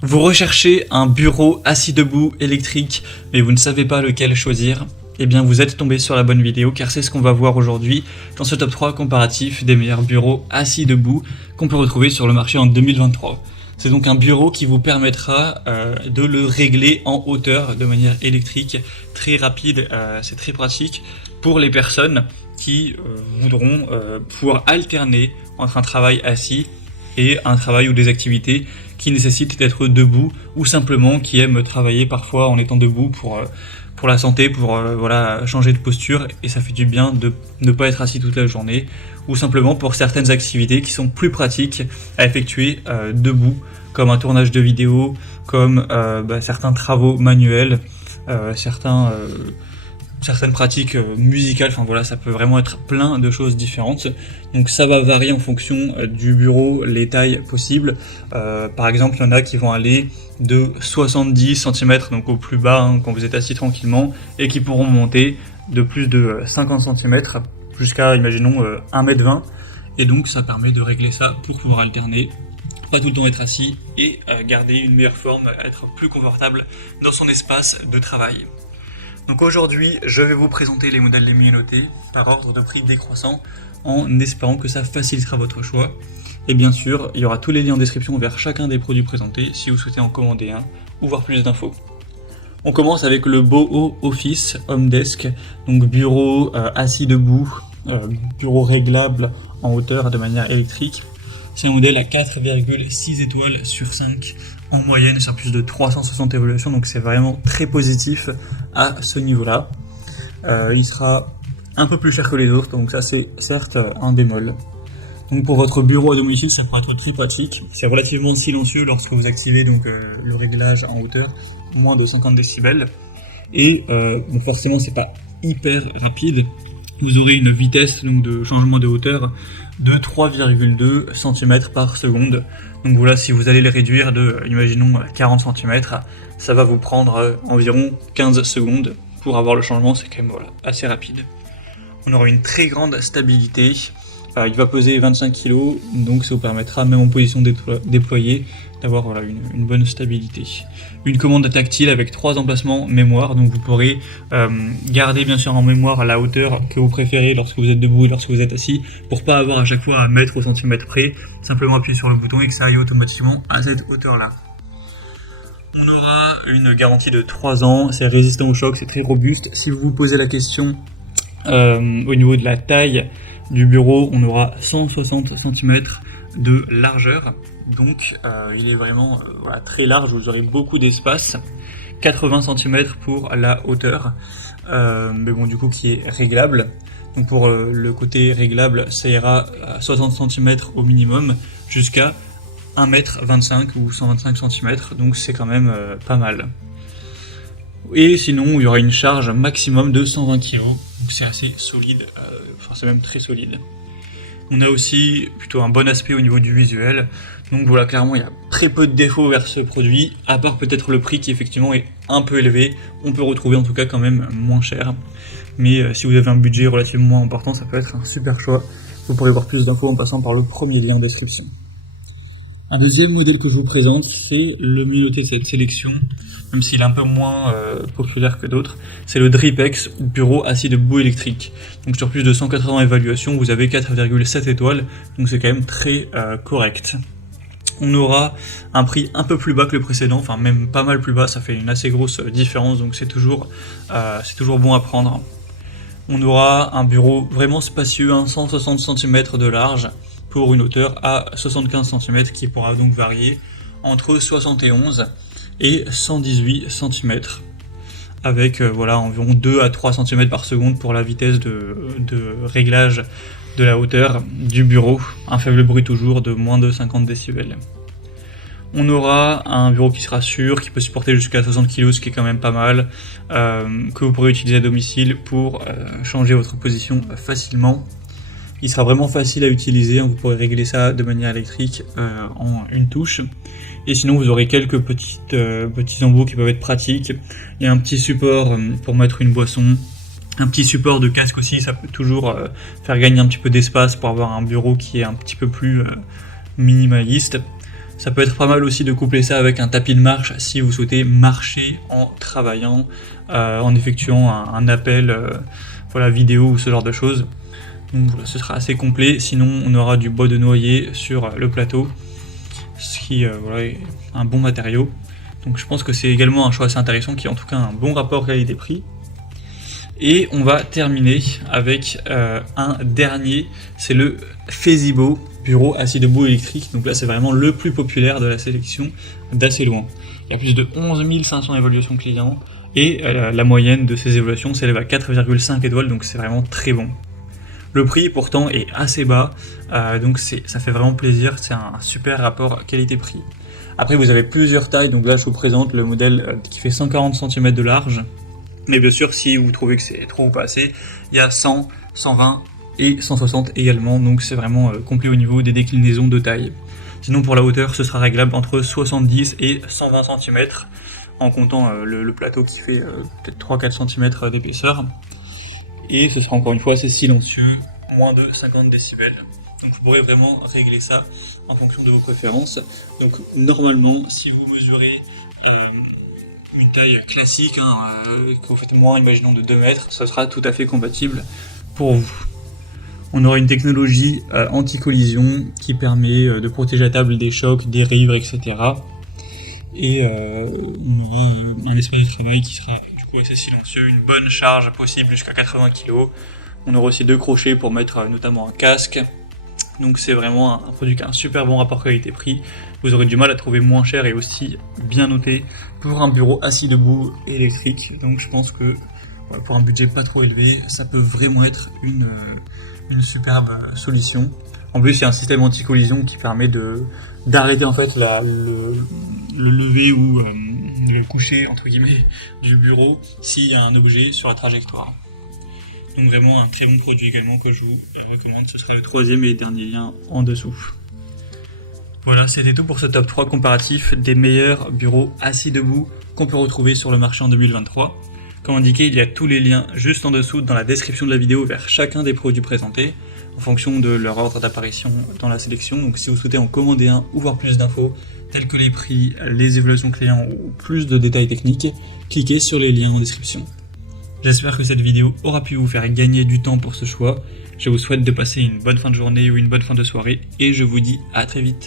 Vous recherchez un bureau assis debout électrique, mais vous ne savez pas lequel choisir? Eh bien vous êtes tombé sur la bonne vidéo, car c'est ce qu'on va voir aujourd'hui dans ce top 3 comparatif des meilleurs bureaux assis debout qu'on peut retrouver sur le marché en 2023. C'est donc un bureau qui vous permettra de le régler en hauteur de manière électrique, très rapide, c'est très pratique pour les personnes qui voudront pouvoir alterner entre un travail assis et un travail ou des activités qui nécessitent d'être debout, ou simplement qui aiment travailler parfois en étant debout pour la santé, pour voilà, changer de posture, et ça fait du bien de ne pas être assis toute la journée, ou simplement pour certaines activités qui sont plus pratiques à effectuer debout, comme un tournage de vidéo, comme certains travaux manuels, certaines pratiques musicales, enfin voilà, ça peut vraiment être plein de choses différentes. Donc ça va varier en fonction du bureau, les tailles possibles. Par exemple, il y en a qui vont aller de 70 cm, donc au plus bas, quand vous êtes assis tranquillement, et qui pourront monter de plus de 50 cm jusqu'à, imaginons, 1,20 m. Et donc ça permet de régler ça pour pouvoir alterner, pas tout le temps être assis, et garder une meilleure forme, être plus confortable dans son espace de travail. Donc aujourd'hui, je vais vous présenter les modèles les mieux notés par ordre de prix décroissant, en espérant que ça facilitera votre choix. Et bien sûr, il y aura tous les liens en description vers chacun des produits présentés si vous souhaitez en commander un ou voir plus d'infos. On commence avec le Boho Office Home Desk, donc bureau assis debout, bureau réglable en hauteur de manière électrique. C'est un modèle à 4,6 étoiles sur 5 en moyenne sur plus de 360 évaluations, donc c'est vraiment très positif à ce niveau-là. Il sera un peu plus cher que les autres, donc ça c'est certes un bémol. Donc pour votre bureau à domicile, ça pourrait être très pratique. C'est relativement silencieux lorsque vous activez donc le réglage en hauteur, moins de 50 décibels. Et bon, forcément c'est pas hyper rapide. Vous aurez une vitesse donc, de changement de hauteur de 3,2 cm par seconde. Donc voilà, si vous allez les réduire de, imaginons, 40 cm, ça va vous prendre environ 15 secondes pour avoir le changement, c'est quand même voilà, assez rapide. On aura une très grande stabilité, il va peser 25 kg, donc ça vous permettra, même en position déployée, d'avoir voilà, une bonne stabilité. Une commande tactile avec 3 emplacements mémoire, donc vous pourrez garder bien sûr en mémoire la hauteur que vous préférez lorsque vous êtes debout et lorsque vous êtes assis, pour pas avoir à chaque fois à mettre au centimètre près, simplement appuyer sur le bouton et que ça aille automatiquement à cette hauteur-là. On aura une garantie de 3 ans, c'est résistant au choc, c'est très robuste. Si vous vous posez la question au niveau de la taille du bureau, on aura 160 cm de largeur, donc il est vraiment voilà, très large, vous aurez beaucoup d'espace, 80 cm pour la hauteur, mais bon du coup qui est réglable. Donc pour le côté réglable, ça ira à 60 cm au minimum jusqu'à 1,25 m ou 125 cm, donc c'est quand même pas mal. Et sinon il y aura une charge maximum de 120 kg, donc c'est assez solide, enfin c'est même très solide. On a aussi plutôt un bon aspect au niveau du visuel, donc voilà, clairement il y a très peu de défauts vers ce produit, à part peut-être le prix qui effectivement est un peu élevé. On peut retrouver en tout cas quand même moins cher, mais si vous avez un budget relativement moins important, ça peut être un super choix. Vous pourrez voir plus d'infos en passant par le premier lien en description. Un deuxième modèle que je vous présente, c'est le mieux noté de cette sélection, même s'il est un peu moins populaire que d'autres, c'est le Dripex bureau assis debout électrique. Donc sur plus de 180 évaluations, vous avez 4,7 étoiles, donc c'est quand même très correct. On aura un prix un peu plus bas que le précédent, enfin même pas mal plus bas, ça fait une assez grosse différence, donc c'est toujours bon à prendre. On aura un bureau vraiment spacieux, 160 cm de large, pour une hauteur à 75 cm qui pourra donc varier entre 71 et 118 cm avec voilà, environ 2 à 3 cm par seconde pour la vitesse de réglage de la hauteur du bureau, un faible bruit toujours de moins de 50 décibels. On aura un bureau qui sera sûr, qui peut supporter jusqu'à 60 kg, ce qui est quand même pas mal, que vous pourrez utiliser à domicile pour changer votre position facilement. Il sera vraiment facile à utiliser, vous pourrez régler ça de manière électrique en une touche. Et sinon vous aurez quelques petits embouts qui peuvent être pratiques. Il y a un petit support pour mettre une boisson, un petit support de casque aussi, ça peut toujours faire gagner un petit peu d'espace pour avoir un bureau qui est un petit peu plus minimaliste. Ça peut être pas mal aussi de coupler ça avec un tapis de marche si vous souhaitez marcher en travaillant, en effectuant un appel voilà, vidéo ou ce genre de choses. Donc voilà, ce sera assez complet. Sinon on aura du bois de noyer sur le plateau, ce qui voilà, est un bon matériau. Donc je pense que c'est également un choix assez intéressant qui a en tout cas un bon rapport qualité-prix. Et on va terminer avec un dernier, c'est le Fezibo bureau assis debout électrique. Donc là c'est vraiment le plus populaire de la sélection d'assez loin. Il y a plus de 11 500 évaluations clients et la moyenne de ces évaluations s'élève à 4,5 étoiles, donc c'est vraiment très bon. Le prix pourtant est assez bas, donc ça fait vraiment plaisir, c'est un super rapport qualité-prix. Après vous avez plusieurs tailles, donc là je vous présente le modèle qui fait 140 cm de large. Mais bien sûr, si vous trouvez que c'est trop ou pas assez, il y a 100, 120 et 160 également, donc c'est vraiment complet au niveau des déclinaisons de taille. Sinon pour la hauteur, ce sera réglable entre 70 et 120 cm, en comptant le plateau qui fait peut-être 3-4 cm d'épaisseur. Et ce sera encore une fois assez silencieux, moins de 50 décibels. Donc vous pourrez vraiment régler ça en fonction de vos préférences. Donc normalement, si vous mesurez une taille classique, que vous faites moins, imaginons de 2 mètres, ça sera tout à fait compatible pour vous. On aura une technologie anti-collision qui permet de protéger la table des chocs, des rivets, etc. Et on aura un espace de travail qui sera du coup assez silencieux, une bonne charge possible jusqu'à 80 kg. On aura aussi 2 crochets pour mettre notamment un casque. Donc c'est vraiment un produit qui a un super bon rapport qualité-prix. Vous aurez du mal à trouver moins cher et aussi bien noté pour un bureau assis debout électrique. Donc je pense que pour un budget pas trop élevé, ça peut vraiment être une superbe solution. En plus il y a un système anti-collision qui permet d'arrêter en fait le lever ou le coucher entre guillemets du bureau s'il y a un objet sur la trajectoire. Donc vraiment un très bon produit également que je vous recommande, ce sera le troisième et dernier lien en dessous. Voilà, c'était tout pour ce top 3 comparatif des meilleurs bureaux assis debout qu'on peut retrouver sur le marché en 2023. Comme indiqué, il y a tous les liens juste en dessous dans la description de la vidéo vers chacun des produits présentés, en fonction de leur ordre d'apparition dans la sélection. Donc si vous souhaitez en commander un ou voir plus d'infos, tels que les prix, les évaluations clients ou plus de détails techniques, cliquez sur les liens en description. J'espère que cette vidéo aura pu vous faire gagner du temps pour ce choix. Je vous souhaite de passer une bonne fin de journée ou une bonne fin de soirée et je vous dis à très vite.